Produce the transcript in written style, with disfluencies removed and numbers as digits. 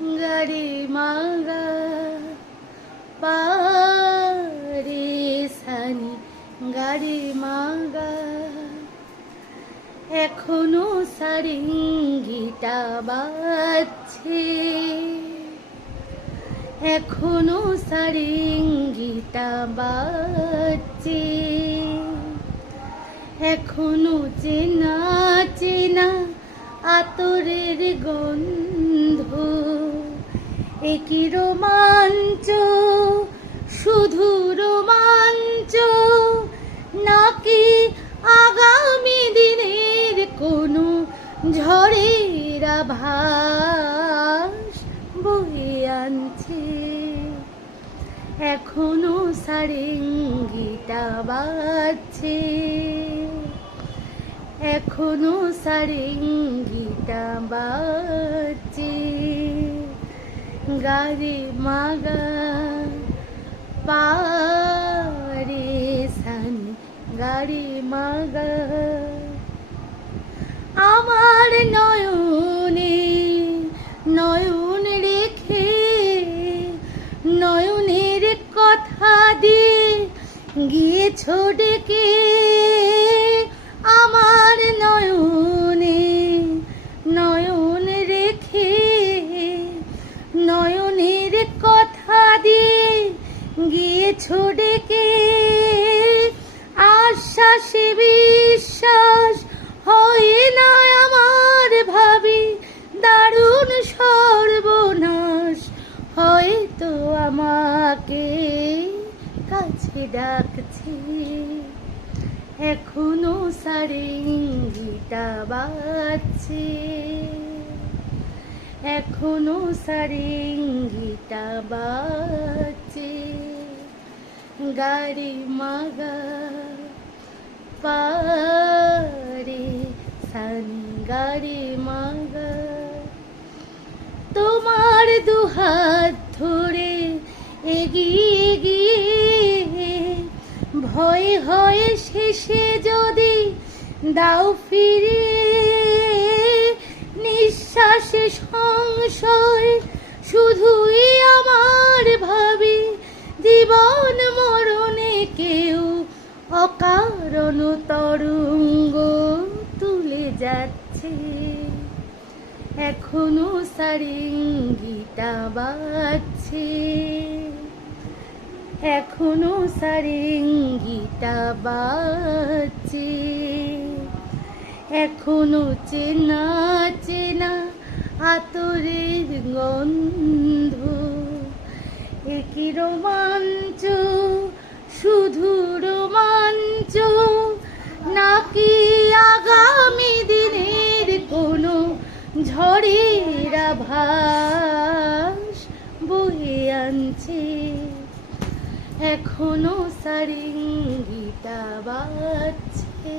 গারে মাগা পারে সানি গারে মাগা। এখনো সারেঙ্গিটা বাজছে, এখনো সারেঙ্গিটা বাজছে, এখনো চেনা চেনা আতরের গন্ধ। একই রোমাঞ্চ, শুধু রোমাঞ্চ, নাকি আগামী দিনের কোনো ঝড়ের আভাস বয়ে আনছে। এখনো সারেঙ্গিটা বাজছে, এখনো সারেঙ্গিটা বাজছে। গারে মাগা পারে সানি গারে মাগা। আমার নয়নে নয়ন রেখে নয়নের কথা দিয়ে গিয়েছ ডেকে। আমার নয়নে নয়ন রেখে নয়নের কথা দিয়ে গিয়েছ ডেকে। আশ্বাসে বিশ্বাস হয় না আমার, ভাবি দারুণ সর্বনাশ হয়তো আমাকে কাছে ডাকছে। এখনো সারেঙ্গিটা বাজছে, এখনো সারেঙ্গিটা বাজছে। গারে মাগা পারে সানি গারে মাগা। তোমার দুহাত ধরে এগিয়ে গিয়ে ভয় হয় শেষে যদি দাও ফিরিয়ে। নিঃশ্বাসে সংশয় শুধুই আমার, ভাবি জীবন মরণে কেউ অকারণ তরঙ্গ তুলে যাচ্ছে। এখনো সারেঙ্গিটা বাজছে, এখনো সারেঙ্গিটা বাজছে, এখনো চেনা চেনা আতরের গন্ধ। একই রোমাঞ্চ, শুধু রোমাঞ্চ, নাকি আগামী দিনের কোনো ঝড়ের আভাস বয়ে আনছে। এখনো সারেঙ্গিটা বাজছে।